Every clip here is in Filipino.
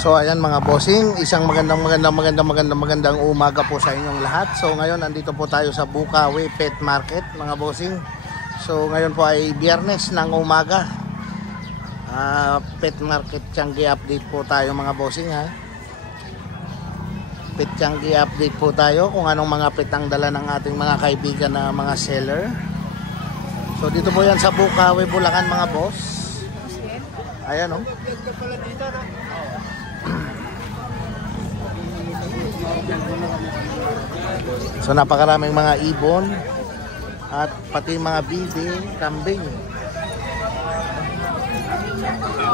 So ayan mga bossing, isang magandang umaga po sa inyong lahat. So ngayon andito po tayo sa Bukawi Pet Market mga bossing. So ngayon po ay Biyernes ng umaga. Pet Market Changi update po tayo mga bossing ha. Pet Changi update po tayo kung anong mga pet ang dala ng ating mga kaibigan na mga seller. So dito po yan sa Bukawi, Bulacan mga boss. Ayan oh. So napakaraming mga ibon at pati mga bibi, kambing.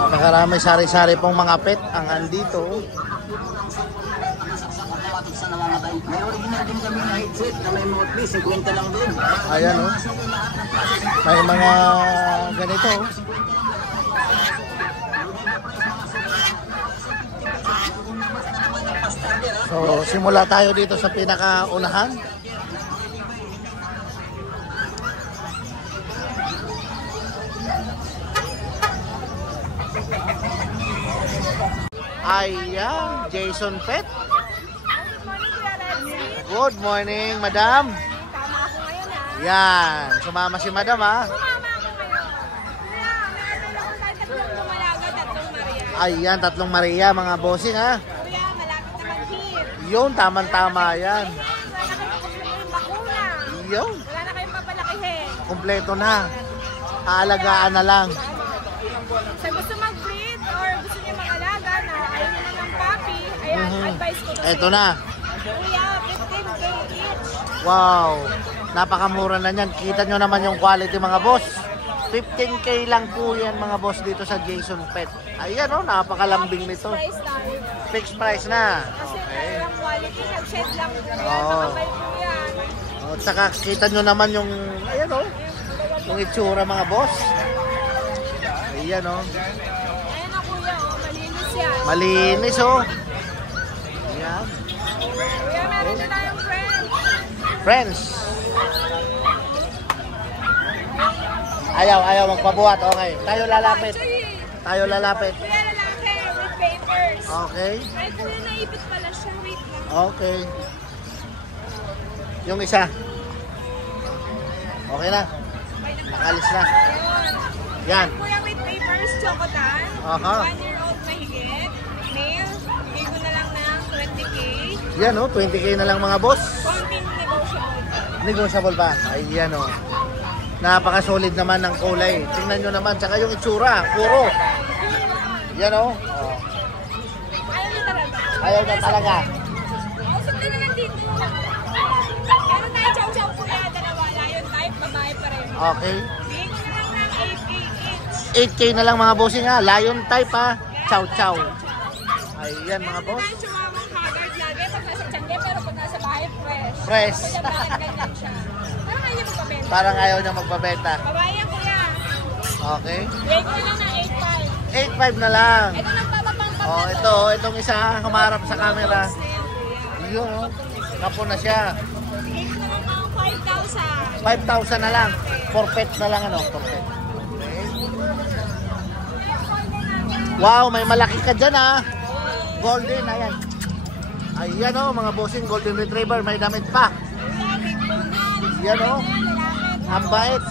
Napakarami sari-sari pong mga pet ang andito. May original din kami na headset na may mga piece, 50 lang din. Ayan oh. May mga ganito oh. So simula tayo dito sa pinakaunahan. Ayan, Jason Pet. Good morning, madam. Tama ako ngayon ha. Yan, sumama si madam ha. Sumama ako ngayon. Kuya, may ano lang tayo, tatlong Lumalaga, tatlong Maria. Ayan, tatlong Maria mga bossing ha. Kuya, malapit na mag-hit. Yun, tamang-tama yan. Wala na kayong kumpleto bakuna. Yun, Wala na kayong papalakihin. kumpleto na. Aalagaan na lang. Sa gusto mag-breed or gusto niyo mag-alaga na ayaw nyo ng puppy, ayan, advice ko to sa Eto inyo. na. Kuya, 15K each. Wow, napakamura na yan. Kita nyo naman yung quality mga boss. 15K lang po yan mga boss dito sa Jason Pet. Ayan oh, napakalambing nito. Price tayo. Fixed price na. Kasi Okay. yung quality, nag-shed lang po yan. Oo. Makabay po yan. At saka kita nyo naman yung, ayan oh, yung itsura mga boss. Ayan oh, Ayan na kuya, oh, malinis yan. malinis oh. Ayan. Kuya, meron na tayong friend. Friends. Ayaw magpabuhat. Okay. Tayo lalapit. Tayo lalapit. Kuya, lalaki with papers. Okay. Ay, kuya, naipit pala siya. Wait lang. Okay. Yung isa. Okay na. Nakalis na. Ayun. Yan. Kuya, with papers, chocotan. Aha. 1-year-old mahigit. Male, bigay ko na lang ng 20K. Yan oh, 20K na lang mga boss. Konting negotiable. Negotiable pa. Ayan oh. Napaka-solid naman ng kulay. Tingnan nyo naman. Tsaka yung itsura. Puro. Yan oh. Oh. Ayaw niyo talaga. Ayaw na talaga. Oh, sundan na lang dito. Meron tayo chow-chow kuya. Dalawa. Lion type, babae pa rin. Okay. Bigay ko na lang ng 8K each. 8K na lang mga bossing ha. Lion type ha. Chow chow. Ayan mga boss. Meron tayo chihuahua haggard lagi pag nasa tiyange, pero pag nasa bahay, fresh. Fresh. Kaya bakit ganyan siya? Parang ayaw magbabenta. Parang ayaw niya magbabenta. Babae yan kuya. Okay. Bigay ko na lang ng 8.5 na lang. 8.5. Ito lang papapang-pang Oh, na ito, itong isa humarap sa camera. Yun, oh. Kapo na siya. Bigay ko na lang ng 5,000. 5,000 na lang. For pet na lang ano, for pet. Okay. Wow, may malaki ka dyan ah. Golden, ayan. Ayan oh, mga bossing, golden retriever, may damit pa. Yan oh. Ang bait.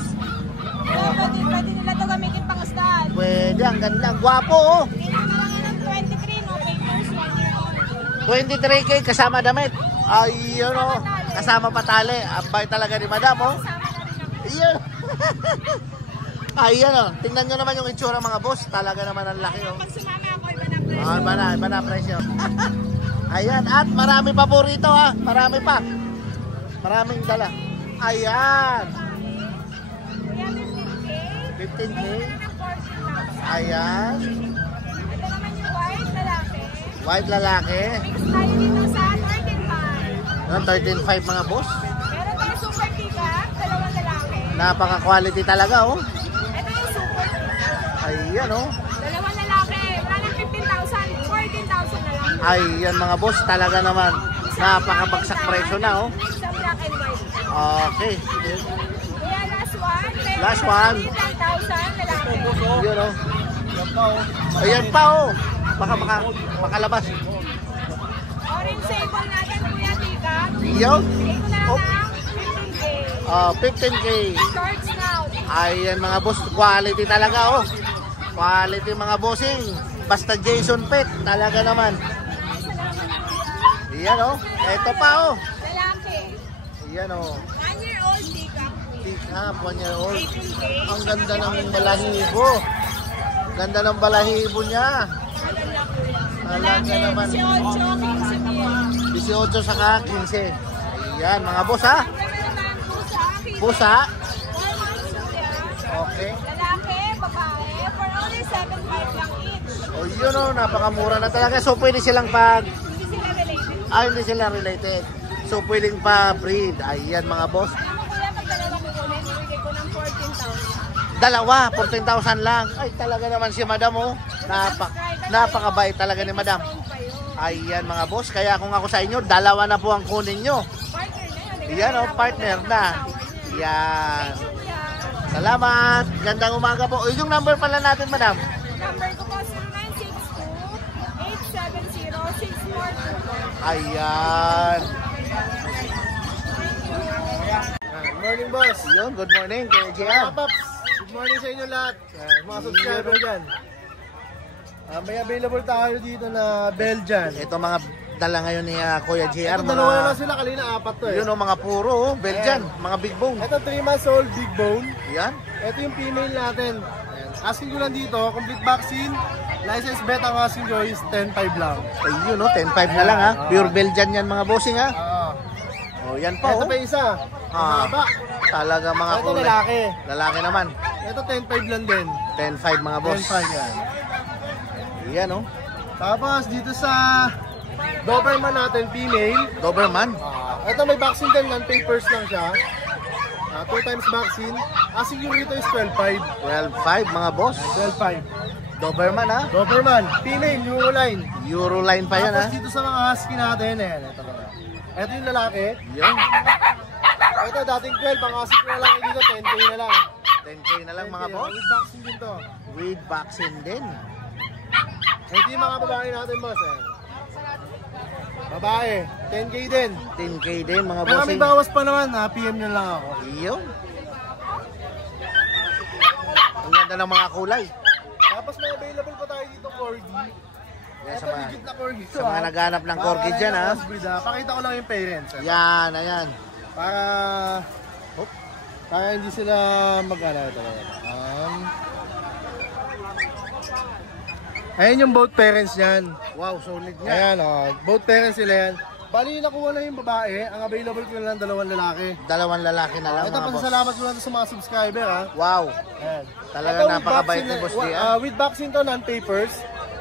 Pwede nila ito gamitin pang stud. Pwede, ang ganda, ang gwapo oh. Bigay ko na lang ng 23, no papers, 1-year-old. 23K kasama damit. Ayun oh. Kasama patali. Ang bait talaga ni madam oh. Sama na rin ako. Ayun. Ayan oh. Tingnan nyo naman yung itsura mga boss. Talaga naman ang laki oh. Pag sumama ako, iba na presyo. Iba na presyo. Ayan, at marami pa po rito ha. Marami pa. Maraming dala. Ayan. Kuya, 15K. 15K. Bigay ko na lang ng 14,000. Ayan. Ito naman yung white lalaki. White lalaki. Mix tayo dito sa 13.5. 13.5 mga boss. Meron tayo super peacock, dalawang lalaki. Napaka-quality talaga oh. Ito yung super peacock. Ayan oh. Dalawang lalaki. Wala ng 15,000, 14,000 na lang. Ayan mga boss. Talaga naman. Napakabagsak presyo na oh. Mix ang black and white. Okay. Kuya, last one. Meron Last one. 10,000 lalaki. Yun oh. Ayan pa oh. Baka makalabas. Orange sable natin, Kuya Tika. Yo. Bigay ko na Oh. lang 15K. 15K. Short snout. Ayan mga boss, quality talaga oh. Quality mga bossing. Basta Jason Pet, talaga naman. Ayan oh. Ito pa oh. Lalaki. Ayan oh. 1-year-old Tika. Pick-up, 1 year old. 18K. Ang ganda ng balahibo. Ganda ng balahibo niya. Talaga Lalaki, naman. 18, 15 mil. 18 saka 15. Ayan mga boss ha. Pusa. Pusa. 4 months old yan. Okay. Lalaki, babae, for only 7.5 lang each. O yun o, napakamura na talaga. So pwede silang pag... Hindi sila related. Hindi sila related. So pwedeng pa-breed. Ayan mga boss. Kuya, pag dalawa kukunin, bibigay ko ng 14,000. Dalawa, 14,000 lang. Ay talaga naman si madam oh. Napakabait talaga ni madam. Ayan mga boss. Kaya kung ako sa inyo, dalawa na po ang kunin nyo. Partner na yun. Ayan o, partner na. Ayan. Salamat. Gandang umaga po. Yung number pala natin madam. Number ko po 0962-870-642. Ayan. Good morning, boss. Yun, good morning kay JR. Paps, good morning sa inyo lahat. Mga subscriber dyan. May available tayo dito na Belgian. Ito mga dala ngayon ni Kuya JR. Ito, dalawa na lang sila. Kanina, apat to eh. Yun o, mga puro oh, Belgian. Mga big bone. Ito, 3 months old, big bone. Ayan. Ito yung female natin. Ayan. Asking ko lang dito, complete vaccine. License bet ang asking ko is 10.5 lang. Ayun o, 10.5 na lang ha. Pure Belgian yan mga bossing ha. O, yan pa Ito oh. pa isa. Ah. Mahaba. Talaga mga Ito kulay. lalaki. Lalaki naman. Ito 10.5 lang din. 10.5 mga boss. 10.5 yan. Ayan o. Tapos dito sa Doberman natin, female. Doberman. Ito may vaccine din, non-papers lang siya. 2 times vaccine. Asking yung rito is 12.5. 12.5 mga boss. 12.5. Doberman ha. Doberman, female, Euroline. Euroline pa yan ha. Tapos dito sa mga husky natin, ayan, ito ba. Ito yung lalaki. Yan. Ito dating 12, ang asking ko na lang dito, 10K na lang. 10K na lang mga 10K, boss. With vaccine din to. With vaccine din. Ito yung mga babae natin, boss. Ayan. Babae, 10K din. 10K din mga Kung boss. may bawas pa naman, PM nyo lang ako. Iyo. Ang ganda ng mga kulay. Tapos may available pa tayo dito, Corgi. Yan, Ito, legit na Corgi. sa mga naghanap ng corgi dyan ha. Pakita ko lang yung parents. Yan, ayan. Para hindi sila mag-ano ito. Ayan yung both parents niyan. Wow, solid nga. Ayan both parents sila yan. Bali nakuha na yung babae, ang available ko na lang 2 lalaki. Dalawang lalaki na lang Ito mga boss. pasasalamat ko lang sa mga subscriber ha. Wow. Ayan. Talaga Ito, with napakabait vaccine ni Boss na- Dia. with vaccine to, non-papers.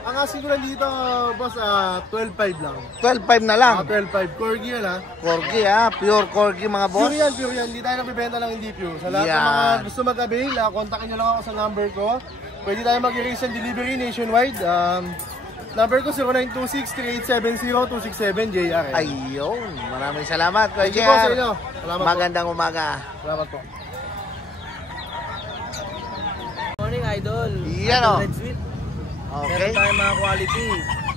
Ang asking ko lang dito, boss, 12.5 lang. 12.5 na lang. 12.5. Corgi yan ha. Corgi ha. Pure corgi mga boss. Pure yan. Hindi tayo nagbibenta ng hindi pure. Sa lahat ng Yan. mga gusto mag-avail, kontakin nyo lang ako sa number ko. Pwede tayo mag-erase and delivery nationwide. Number ko 0926-3870-267 JR. Ayun. Maraming salamat Kuya Thank you po sa JR. inyo. Salamat po. Magandang umaga. Salamat po. Morning, Idol. Yan, Idol oh. Red Sweet. Okay. Meron tayong mga quality.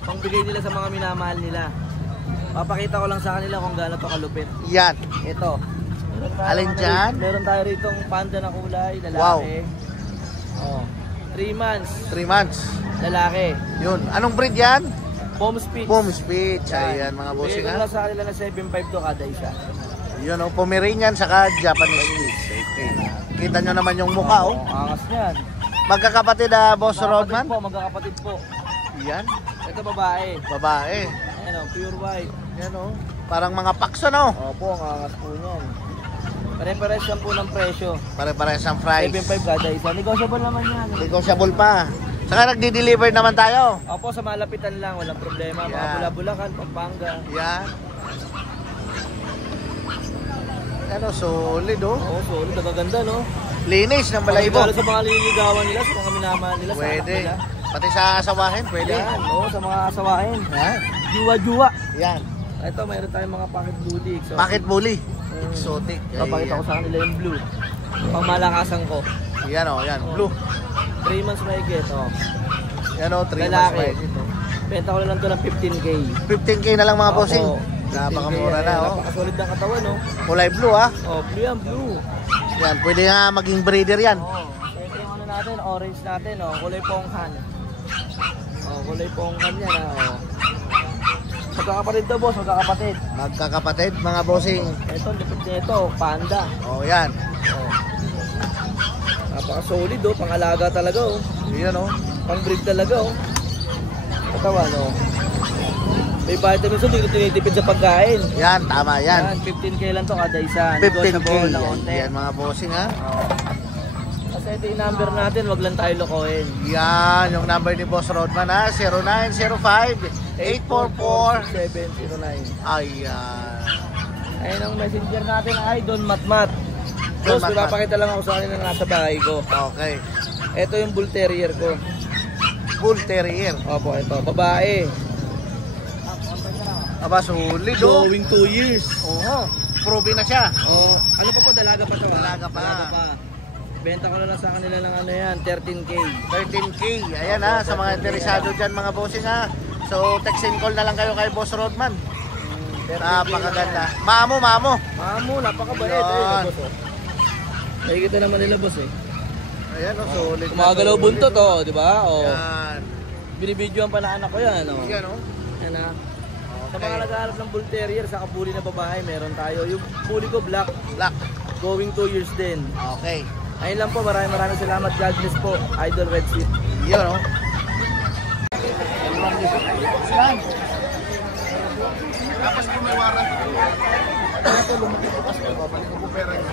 Pangbigay nila sa mga minamahal nila. Papakita ko lang sa kanila kung gaano to kalupit. Yan. Ito. Meron tayo Alin mga- dyan? Meron tayo rito panda na kulay, lalaki. Wow. Oh. 3 months, 3 months. lalaki. Yun. Anong breed yan? Bomb Spitz. Boom speech. Ayan mga bossing Bigay ko ha. lang sa kanila na 7.5 to kada isa. Yun o. Pomeranian saka Japanese Spitz. Okay. Kita nyo naman yung mukha oh. Angas niyan. Magkakapatid Boss Rodman. Magkakapatid po. Yan. Ito babae. Babae. Ayan o, pure white. Yan o. Parang mga pakso no. Opo, ang angas po niyan. Pare-pares lang po ng presyo. Pare-pares ang price. 7.5 kada isa. Negotiable naman yan. Negotiable pa. Saka nagdi-deliver naman tayo. Opo, sa malapitan lang, walang problema. Mga Yan. Bula-Bulacan, Pampanga. Yan. Ano, solid oh. Oo, solid, nagaganda, no? Linis ng balahibo. Lalo sa mga liligawan nila, sa mga minamahal nila, sa anak Pwede. nila. Pati sa asawahin, pwede. Yan, oo, sa mga asawain. Yan. Juwa-juwa. Yan. Ito, mayroon tayong mga pocket blue dick. So, Pocket bully. Exotic. papakita ko Ayan. sa kanila yung blue. Pangmalakasan ko. Yan oh, yan. Blue. 3 months mahigit, oh. Yan o, 3 months Lalaki. pa ito. Benta ko na lang to ng 15K. 15K na lang mga bossing. Opo. Napakamura na, oh. Napakasolid ng katawan, oh. Kulay blue, ah. Oh, blue yan, blue. Yan, pwede nga maging breeder yan. Oh, ito yung ano natin, orange natin, oh. Kulay ponghan. Oh, kulay ponghan yan, oh. Magkakapatid daw, boss, magkakapatid. Magkakapatid, mga bossing. Ito, lipit nito, panda. Oh, yan. Oh. Napaka-solid, oh. Pang-alaga talaga, oh. Yan, oh. Pang-breed talaga, oh. Katawan, oh. May vitamins, oh. Hindi ko tinitipid sa pagkain. Yan, tama yan. Yan, 15K lang to kada isa. 15K. Negotiable na konti. Yan, mga bossing, ha. Oh. Kasi ito yung number natin, wag lang tayo lokohin. Yan, yung number ni Boss Rodman, ha. 0905-844-709. 709. Ayan. Ayun ang messenger natin ay Don Matmat. Don Boss, Matmat. pinapakita lang ako sa kanila na nasa bahay ko. Okay. Ito yung bull terrier ko. Bull Terrier. Opo, ito, babae. Aba, sulit, oh. Going 2 years. Oo. Proven na siya. Oh, ano pa po, dalaga pa to? Dalaga pa. Benta ko na lang sa kanila ng ano yan, 13K. 13K. Ayan, ha. Sa mga interesado dyan, mga bossing, ha. So, text and call na lang kayo kay Boss Rodman. 13K Napakaganda. na. Mamo. Mamo, napakabait. Yan. Ayun, boss, oh. Nakikita naman nila, boss, eh. Ayan, oh. Solid. Kumagalaw buntot, oh, di ba? Oh. Yan. Binibidyoan pa na anak ko yan, oh. Yan, oh. Yan, ha. Sa mga naghahanap ng bull terrier, sa kabuli na babae, meron tayo. Yung bully ko, black, Black. going 2 years din. Okay. Ayun lang po, maraming salamat. God bless po, Idol Red Seat. Yun, oh. Tapos kung may warrant. Ito, lumaki po kasi. Babalik ko po pera niya.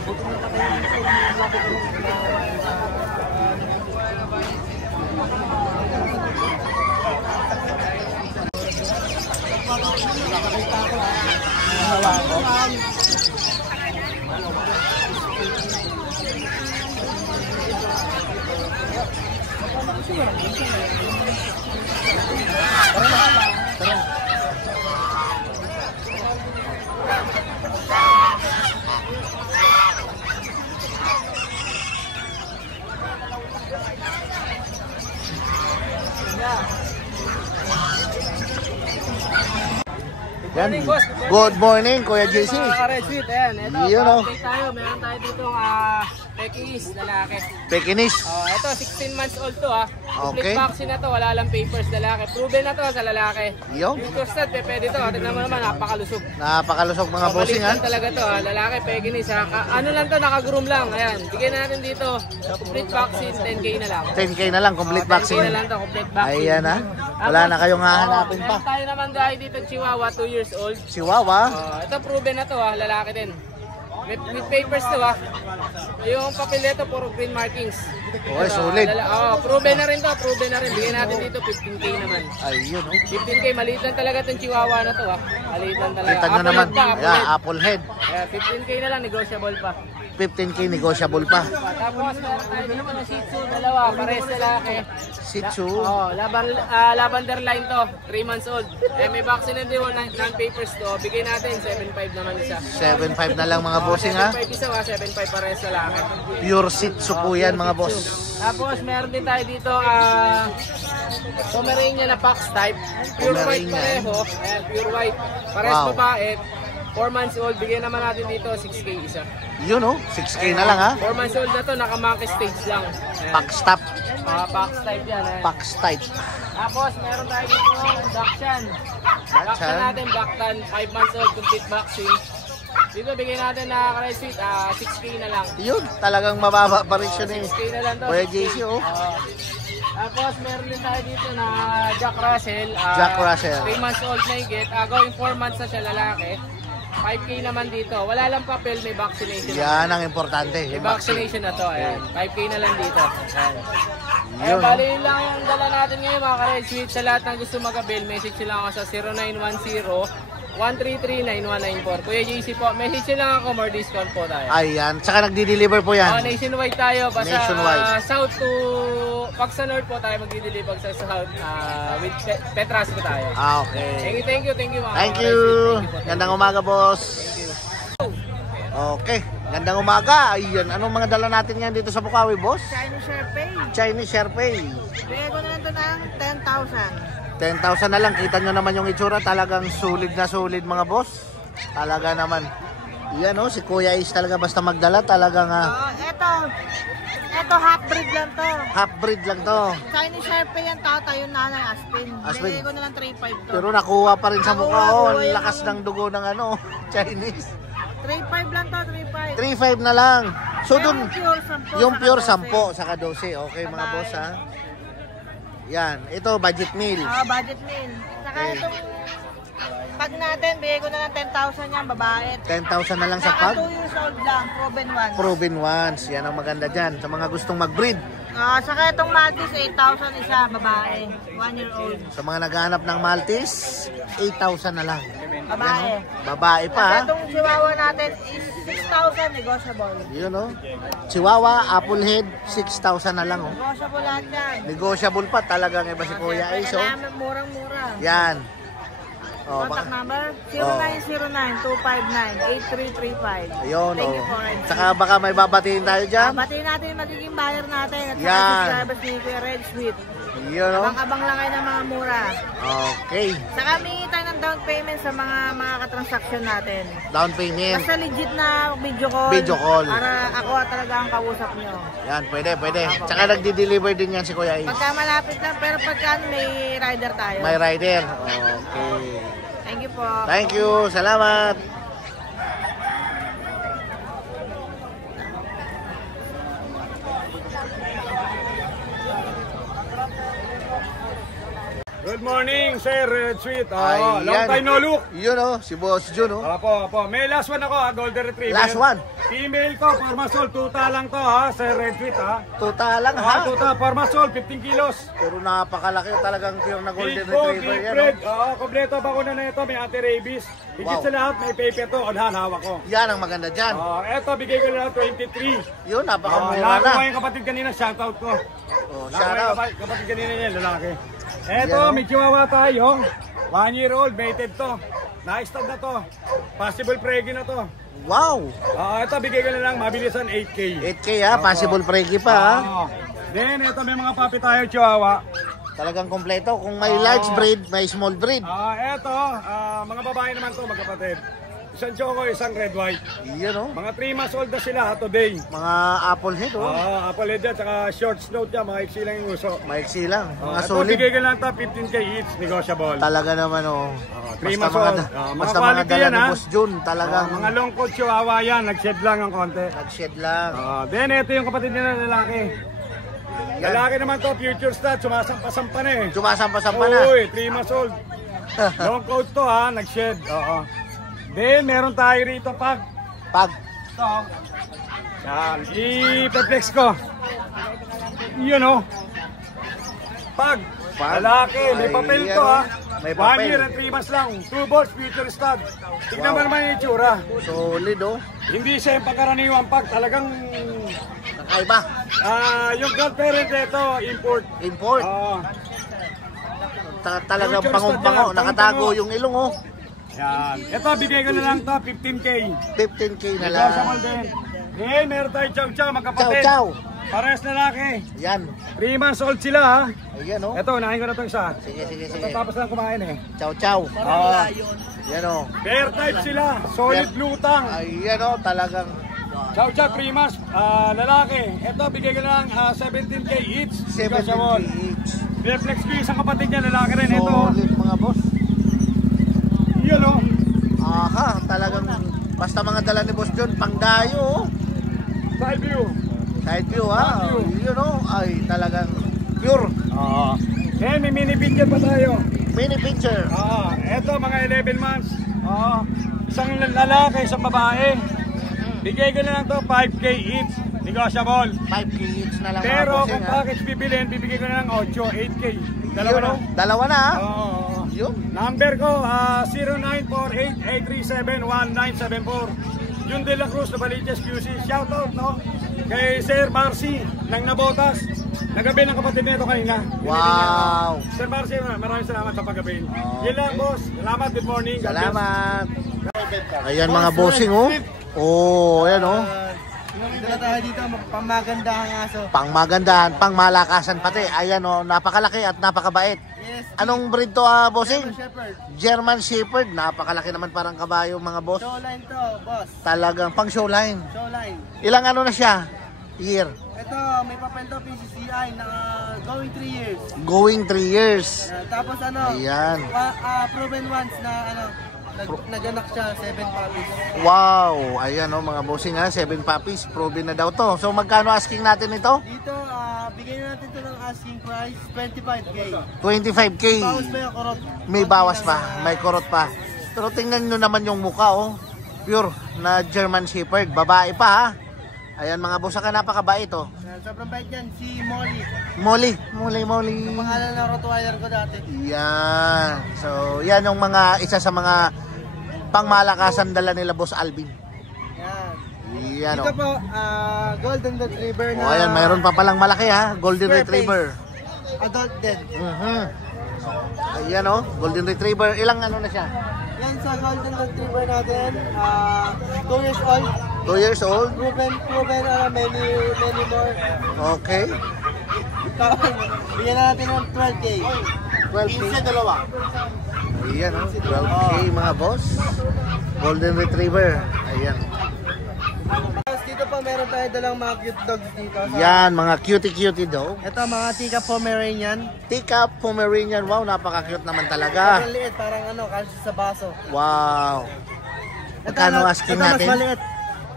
Yan. Good morning, Kuya JC. Mga Red Sweet, ayan. Ito, Yun, oh. update tayo. Meron tayo dito Pekingese, lalaki. Pekinis. Oh, ito, 16 months old to ha. Complete Okay. vaccine na to, wala lang papers, lalaki. Proven na to sa lalaki. Yo. Yung trusted, pwede to. Tignan mo naman, napakalusog. Napakalusog mga bossing, ha. Maliit lang talaga to ha, lalaki, Pekingese ha. Ano lang to, nakagroom lang. Ayan, bigyan natin dito, complete vaccine, 10K na lang. 10K na lang, complete 10K na vaccine. lang to, complete vaccine. Ayan, ha. Wala na kayong hahanapin pa. Meron tayo naman dahil dito, Chihuahua, 2 years old. Chihuahua. Ito proven na to ha, lalaki din. With papers to ha. Yung papel nito puro green markings. Okay, solid. Proven na rin to, proven na rin. Bigyan natin dito 15K naman. Ayun, oh. 15K, maliit lang talaga itong Chihuahua na to ha. Maliit lang talaga. Kita nyo Apple naman. head pa, apple Yeah, head. apple head. 15K na lang, negotiable pa. 15K negotiable pa. Tapos meron tayo dito ng Shih Tzu, dalawa, pares lalaki. Shih Tzu. Lavender line to, 3 months old. May vaccine and non-papers to. Bigay natin, 7.5 naman isa. 7.5 na lang mga bossing, ha. 7.5 isa, 7.5 pares lalaki. Pure Shih Tzu po yan mga boss. Tapos meron din tayo dito Pomeranian na Fox type. Pure white Pomeranian. pareho. Ayan, pure white. Pares Wow. babae. 4 months old. Bigyan naman natin dito 6K isa. Yun, oh. 6K na lang, ha. 4 months old na to. Naka-monkey stage lang. Ayan. Pack stop. Fox type yan. Ayan. Packs type. Tapos meron tayo dito Dachshund. Dachshund natin. Blacktan. 5 months old. Complete vaccine. Dito bigyan natin na Red Sweet. 6K na lang. Yun, talagang mababa pa rin siya ni 6K na lang to. Kuya 6K. JC, oh. Tapos meron din tayo dito na Jack Russell. Jack Russell. 3 months old na higit. Going 4 months na siya lalaki. 5K naman dito. Wala lang papel, may vaccination. Yan ang importante. May Yung vaccine. vaccination na to. Ayan. 5K na lang dito. Ayan. Yun, Ayan, bali yun lang yung dala natin ngayon mga ka-Red Sweet. Sa lahat ng gusto mag-avail, message nyo lang ako sa 0910-133-9194. Kuya JC po, message nyo lang ako, more discount po tayo. Ayan. Tsaka nagdi-deliver po yan. Nationwide tayo. Basta Nationwide. south to... Pag sa north po tayo magdi-deliver sa south with Petras po tayo. Okay. Thank you mga Thank ka-Red you. Sweet. Thank you po. Gandang umaga, boss. Okay. Magandang umaga. Ayun, anong mga dala natin ngayon dito sa Bukawi, boss? Chinese Sharpei. Chinese Sharpei. Bigay ko na lang ito ng 10,000. 10,000 na lang. Kita nyo naman yung itsura. Talagang sulit na sulit mga boss. Talaga naman. Yan si Kuya Ace talaga basta magdala. Talagang Ito half-breed lang to. half-breed lang to. Chinese Sharpei yan, tatay yung nanay, Aspin. Aspin. Bigay ko na lang 3,500 to. Pero nakuha pa rin sa mukha. Nakuha Ang yung lakas ng dugo ng Chinese. 3,500 lang to, 3,500. 3,500 na lang. So dun, yung pure 10 10. saka 12. Okay mga boss ha. Yan. Ito budget meal. Budget meal. Saka Okay. itong pag natin, bigay ko na lang 10,000 yan, babae. 10,000 na lang sa Saka pag. 2 years old lang, proven one. Proven ones. Yan ang maganda dyan. Sa mga gustong mag-breed. Saka itong Maltese, 8,000 isa, babae. 1 year old. Sa mga naghahanap ng Maltese, 8,000 na lang. Babae. Babae pa Saka ha. itong Chihuahua natin is 6,000 negotiable. Yun Chihuahua, Applehead, 6,000 na lang Negotiable lahat yan. Negotiable pa talagang iba si Kuya Ace Kailangan murang-mura. Yan. Contact number 0909-259-8335. Ayun Thank you for it. Saka baka may babatiin tayo dyan. Batiin natin yung magiging buyer natin at saka Yan. subscribers ni Kuya Red Sweet. Yun Abang-abang lang kayo ng mga mura. Okay. Saka mingi tayo ng down payment sa mga katransaksyon natin. Down payment. Basta legit na video call. Video call. Para ako talaga ang kausap nyo. Yan, pwede. Tsaka nagdi-deliver din yan si Kuya Ace. Pagka malapit lang, pero pagka may rider tayo. May rider. Okay. Thank you po. Thank you. Salamat. Good morning, Sir Red Sweet. Ayan. Long time no look. Yun si Boss Jun Opo. May last one ako, Golden Retriever. Last one. Female to, Parmasol, tuta lang to Sir Red Sweet Tuta lang ha. Tuta, Parmasol, 15 kilos. Pero napakalaki talagang pure na Golden Big bone, Retriever big yan. bread. Kompleto bakuna na ito, may anti-rabies. Higit sa lahat, may paper to, onhan, hawak ko. Yan ang maganda dyan. Eto, bigay ko na lang 23. Yun, napakamura Nakakuha na. yung kapatid kanina, shoutout ko. Shout out. Kapatid kanina niya, lalaki. Eto, Yan, may chihuahua tayo. 1 year old, mated to. Na-stud na to. Possible pregi na to. Wow. Ito, bigay ko na lang, mabilisan 8K. 8K ha, possible pregi pa ha. Then, ito may mga puppy tayo, chihuahua. Talagang kompleto. Kung may large breed, may small breed. Ito, mga babae naman to, magkapatid. Isang choco, isang red white. Yan Mga 3 months old na sila today. Mga Applehead Apple head yan, tsaka short snout yan, mga iksi lang yung uso. Maiksi lang. Mga Ito, solid. bigay ko lang ito, 15K each, negotiable. Talaga naman 3 Basta months old. basta Mga mga quality dala yan ni ha. Boss Jun. Talagang Mga long coat chihuahua yan, nag-shed lang ang konti. nag-shed lang. Then ito yung kapatid nila lalaki. Yan. Lalaki naman to, future stud, sumasampa-sampa na eh. Sumasampa-sampa na. Uy, 3 months old. Long coat to ha, nag-shed. Then meron tayo rito pag. Pag. Ito. Yan, i-perplex ko. Yun Pag. Lalaki, may papel Ay, to ha. may 1 papel. year and 3 months lang. 2 balls, future stud. Tignan mo naman yung itsura. Solid Hindi siya yung pagkaraniwang pag. Talagang Kakaiba. yung godparent ito, import. Import. Talagang Future pangumpang stud yan, Nakatago pang-pango. yung ilong Yan. Ito, bigay ko na lang to, 15K. 15K na lang. Negotiable din. Then, meron tayo chow-chow, Ciao, magkapatid. ciao. Pares lalaki. Yan. 3 months old sila ha. Ayan Ito, unahin ko na itong isa. Sige. Tapos lang kumain eh. Ciao, ciao. Yan Bear type sila. Solid lutang. Ayan talagang Chow-chow, 3 months. Lalaki. Ito, bigay ko na lang 17K each. 70 Negotiable. each. Reflex ko yung isang kapatid niya, lalaki rin. Ito. Solid mga boss. Yun Aha, talagang basta mga dala ni Boss John, pangdayo. Side view. Side view ha. Side view. Yun ay talagang pure. Then, may mini picture pa tayo. Mini picture. Eto, mga 11 months. Isang lalaki, isang babae. Bigay ko na lang to 5K each. Negotiable. 5K each na lang Pero mga kung bossing ha. package bibilin, bibigay ko na lang 8, 8K. Dalawa na. Dalawa na ha. Oo. Yun. Number ko, 0948-837-1974. Jun De La Cruz, Novaliches, QC. Shoutout, kay Sir Marcy ng Nabotas. Nagabi ng kapatid nito kanina. Wow. Sir Marcy, maraming salamat sa paggabi. Yun lang, boss. Salamat, good morning. God bless. Salamat. Ayan mga bossing Oh, ayan Dito na tayo dito, pamagandahang aso. Pangmagandahan, pangmalakasan pati. Ayan o, napakalaki at napakabait. Yes. Anong breed to, bossing? Shepherd. German Shepherd. Napakalaki naman parang kabayo mga boss. Showline to, boss. Talagang pang showline. Showline. Ilang ano na siya? Year? Ito, may papel to PCCI na going 3 years. Going 3 years. Tapos ano, Ayan. proven once na ano, naganak siya, 7 puppies. Wow. Ayan o mga bossing ha. 7 puppies. Proven na daw to. So magkano asking natin ito? Dito, bigyan natin to ng asking price, 25K. 25K. Bawas pa yung korot. May bawas pa. May kurot pa. Pero tingnan nyo naman yung mukha oh. Pure na German Shepherd. Babae pa ha. Ayan mga boss, ka napakabait oh. Sobrang bait yan, si Molly. Molly. Pangalan ng Rottweiler ko dati. Yan. So, yan yung mga isa sa mga pangmalakasan dala nila Boss Alvin. Yan. Yan Dito oh. po, Golden Retriever na... Oh, ayan, mayroon pa palang malaki ha. Golden Square Retriever. Adult din. Ayan oh, Golden Retriever. Ilang ano na siya? Yan sa Golden Retriever natin, 2 years old. 2 years old. Proven many more. Okay. Bigyan natin ng 12K. 12K. Ayan oh, 12K mga boss. Golden Retriever. Ayan. Tapos dito po meron tayo dalang mga cute dogs dito. Yan, mga cutie dog. Ito mga Tika Pomeranian. Tika Pomeranian. Wow, napaka-cute naman talaga. Ang liit, parang ano, kasi sa baso. Wow. Magkano asking ito, natin? Mas maliit.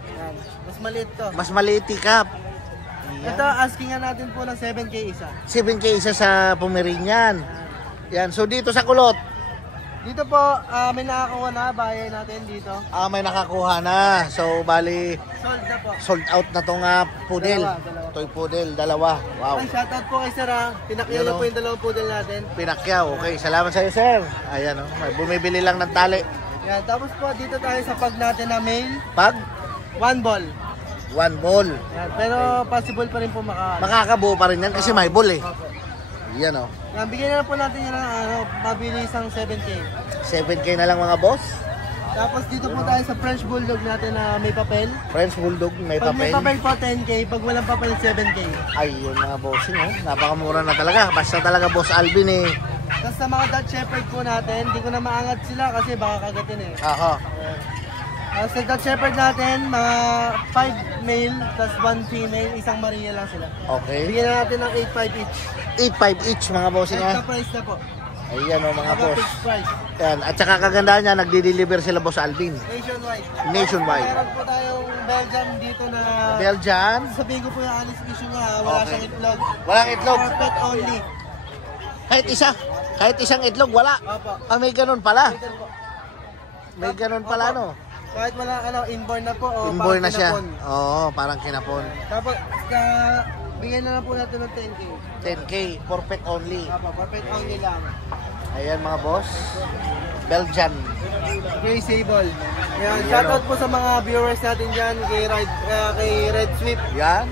Yan. Mas maliit to. Mas maliit Tika. Ito, asking nga natin po ng 7K isa. 7K isa sa Pomeranian. Yan, so dito sa kulot. Dito po, may nakakuha na, bayan natin dito. May nakakuha na. So, bali, Sold na po. sold out na tong poodle. Dalawa. Toy poodle, dalawa. Wow. Ay, shoutout po kay Sir ha. Pinakyaw Yan, na oh. po yung dalawang poodle natin. Pinakyaw. Okay, salamat sa iyo, sir. Ayan, oh. May bumibili lang ng tali. Yan, tapos po dito tayo sa pag natin na male, Pag 1 ball. 1 ball. Yan, pero possible pa rin po Makakabuo pa rin yan kasi may ball eh. Yan, oh. Yan, bigyan na po natin yan ng mabilisang 7K. 7K na lang mga boss. Tapos dito po tayo sa French Bulldog natin na may papel. French Bulldog, may Pag may papel. papel po 10K, pag walang papel 7K. Ayun mga bossing, oh. Napakamura na talaga. Basta talaga Boss Alvin eh. Tapos sa mga Dutch Shepherd po natin, hindi ko na maangat sila kasi baka kagatin eh. Aha. Sa Dutch Shepherd natin, mga 5 male, plus 1 female, isang Maria lang sila. Okay. Bigyan na natin ng 8.5 each. 8.5 each mga bossing ha. Extra price na po. Ayan o mga boss. Fixed price. Yan. At saka kagandahan niya, nagdi-deliver sila Boss Alvin. Nationwide. Nationwide. Meron po tayong Belgian dito na... Belgian. Sabihin ko po yung honest issue nga, wala Okay. siyang itlog. Walang itlog. For pet only. Kahit isa. Kahit isang itlog, wala. Opo. May ganun pala. Ito po. May ganun pala no. Kahit wala, inborn na po. O Inborn na parang siya. kinapon. Oo, parang kinapon. Tapos, bigyan na lang po natin ng 10K. 10K for pet only. Opo, for pet only lang. Ayan mga boss. Belgian. Gray Sable. Yan, Ayan, shoutout po sa mga viewers natin dyan kay Red Sweep. Yan.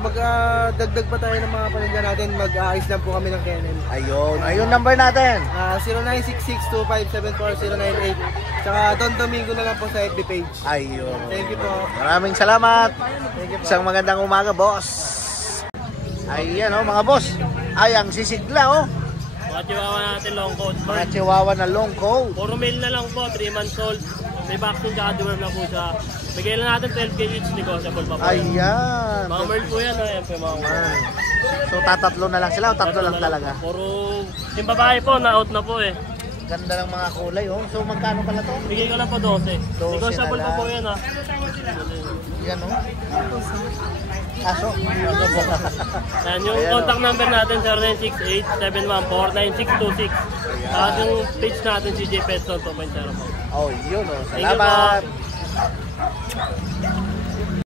Magdagdag pa tayo ng mga paninda natin. Mag-aayos lang po kami ng kennel. Ayun. Ayun number natin. 0966-2574-098. Tsaka Don Domingo na lang po sa FB page. Ayun. Thank you po. Maraming salamat. Thank you po. Isang magandang umaga, boss. Ayan oh, mga boss. Ay, ang sisigla oh. Mga chihuahua natin long coat. Mga chihuahua na long coat. Puro male na lang po, 3 months old. May vaccine tsaka deworm na po siya. Bigay lang natin 12K each, negotiable pa po. Ayan. Mga merl po yan, ayan po yung mga merl. So tatatlo na lang sila o tatlo lang talaga? Puro, yung babae po, na-out na po eh. Ganda ng mga kulay oh. So magkano pala to? Bigay ko lang po 12. 12 Negotiable na pa po lang. yan ha. Yan oh. Aso. Yan, yung Ayan, contact number natin 0968-714-9626. Tapos yung page natin CJ Petson 2.0 po. Oh, yun oh. Thank you Salamat.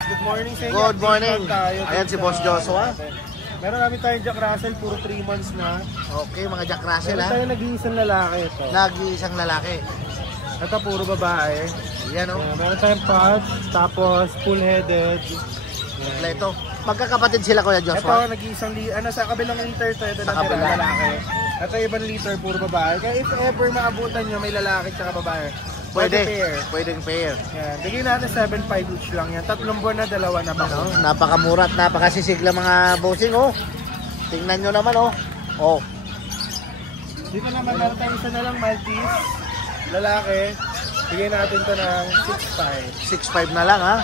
Good morning sa inyo. Good morning. Tayo Ayan si dito Boss sa- Joshua. Meron namin tayong Jack Russell, puro 3 months na. Okay, mga Jack Russell Meron ha. tayong nag-iisang lalaki ito. Nag-iisang lalaki. Ito puro babae. Yan oh. Meron tayong pugs, tapos full-headed. Kompleto. Magkakapatid sila Kuya Ito, Joshua. nag-iisang sa kabilang liter to. Ito Sa na kabila. lalaki. Ito ibang liter, puro babae. Kaya if ever maabutan nyo, may lalaki at babae. Pwede. pair. Pwedeng pair. Yan. Bigyan natin 7.5 each lang yan. 3 buwan na, 2 na ba? Ano, napakamura at napakasisigla mga bossing, oh. Tingnan nyo naman, oh. Oh. Dito naman meron tayo isa na lang Maltese. Lalaki. Bigyan natin to ng 6.5. 6.5 na lang, ha.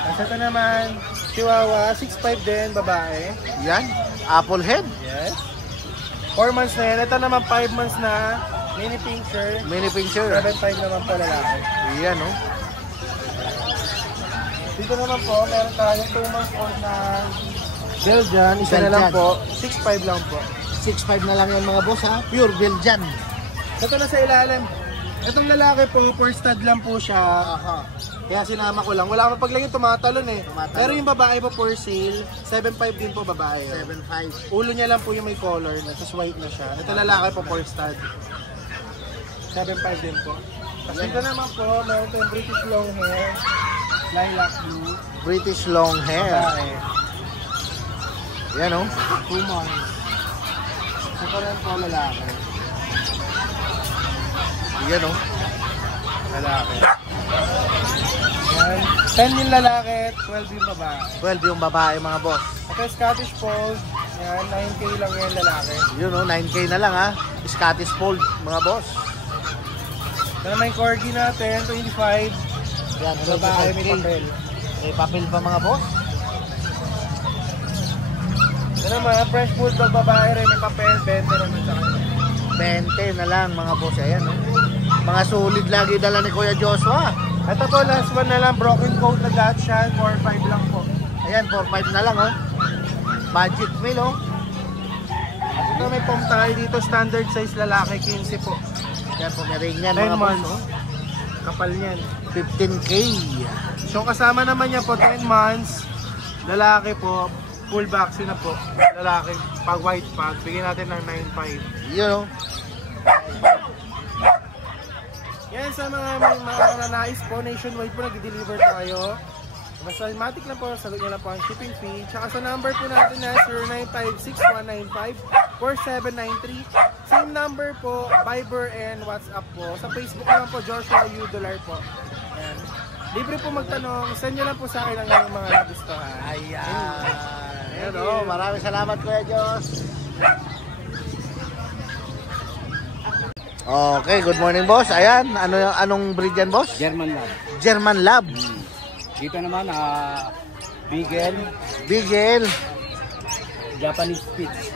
At ito naman, Chihuahua, 6.5 din, babae. Yan. Apple head. Yes. 4 months na yan. Ito naman 5 months na mini pincher. Mini pincher. 7.5 naman po lalaki. Yan, oh. Dito naman po, meron tayo 2 months old na Belgian. Isa na lang Belgian. po. 6.5 lang po. 6.5 na lang yan mga boss, ha. Pure Belgian. Ito na sa ilalim. Itong lalaki po, per stud lang po siya. Kaya sinama ko lang. Wala akong paglagay, tumatalon eh. Tumatalon. Pero yung babae po for sale, 7.5 din po babae. 7.5. Ulo niya lang po yung may color na, tapos white na siya. Ito lalaki po for stud. 7.5 din po. Tapos dito naman po, meron tayong British long hair, lilac blue, British long hair. babae. Yan, oh. 2 months. Ito rin po lalaki. Yan, oh. Lalaki. Yan. 10 yung lalaki, 12 yung babae. 12 yung babae mga boss. Ito yung Scottish Fold. Yan, 9K lang yan lalaki. Yun, oh. 9K na lang, ha. Scottish Fold mga boss. Ito naman yung Corgi natin, 25. Yan, Babae, may 25K. papel. May papel pa mga boss. Ito naman, French Bulldog babae rin, may papel, 20 naman sa kanya. 20 na lang mga boss. Ayan, oh. Mga solid lagi dala ni Kuya Joshua. Ito po, last one na lang, broken coat na Dachshund, 4.5 lang po. Ayan, 4.5 na lang, oh. Budget meal, oh. At ito may pom tayo dito, standard size lalaki, 15 po. Yan, pumiring yan 10 mga boss, months. oh. Kapal niyan. 15K. So kasama naman niya po, 10 months, lalaki po, full vaccine na po, lalaki, pag white pag, bigyan natin ng 9.5. Yun, oh. Yan sa mga may mga nanais po, nationwide po nag-deliver tayo. Basta matic lang po, sagot nyo lang po ang shipping fee. Tsaka sa number po natin na 0956-195-4793. Same number po, Viber and WhatsApp po. Sa Facebook naman po, Joshua Udolar po. Yan. Libre po magtanong, send nyo lang po sa akin ang mga nagustuhan. Ayan. Ayan, oh. Maraming salamat, Kuya Jos. Okay, good morning, boss. Ayan, anong breed yan, boss? German Lab. German Lab. Dito naman, Beagle, Beagle. Japanese Spitz.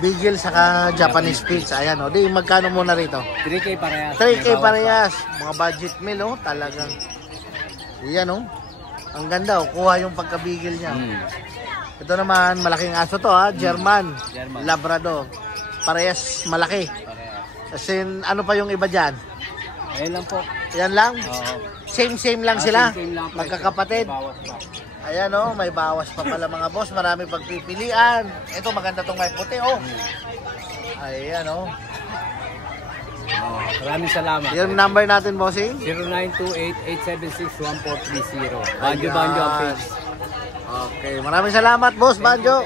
Beagle saka Japanese Spitz. Ayan, oh. Di, magkano muna rito? 3K parehas. 3K May bawat parehas. Mga budget meal, oh. Talagang. Yan, oh. Ang ganda, oh. Kuha yung pagka-Beagle niya. Ito naman, malaking aso to, ha. German. German. Labrador. Parehas malaki. Parehas. Kasi ano pa yung iba dyan? Ayan lang po. Yan lang? Oo. Same lang sila? Same lang po. Magkakapatid? May bawas pa. Ayan, oh, may bawas pa pala mga boss. Marami pagpipilian. Ito, maganda tong may puti, oh. Ayan, oh. Maraming salamat. Yung number natin, bossing? 0928-876-1430. Ayan. Banjo ang page. Okay, maraming salamat, boss Banjo.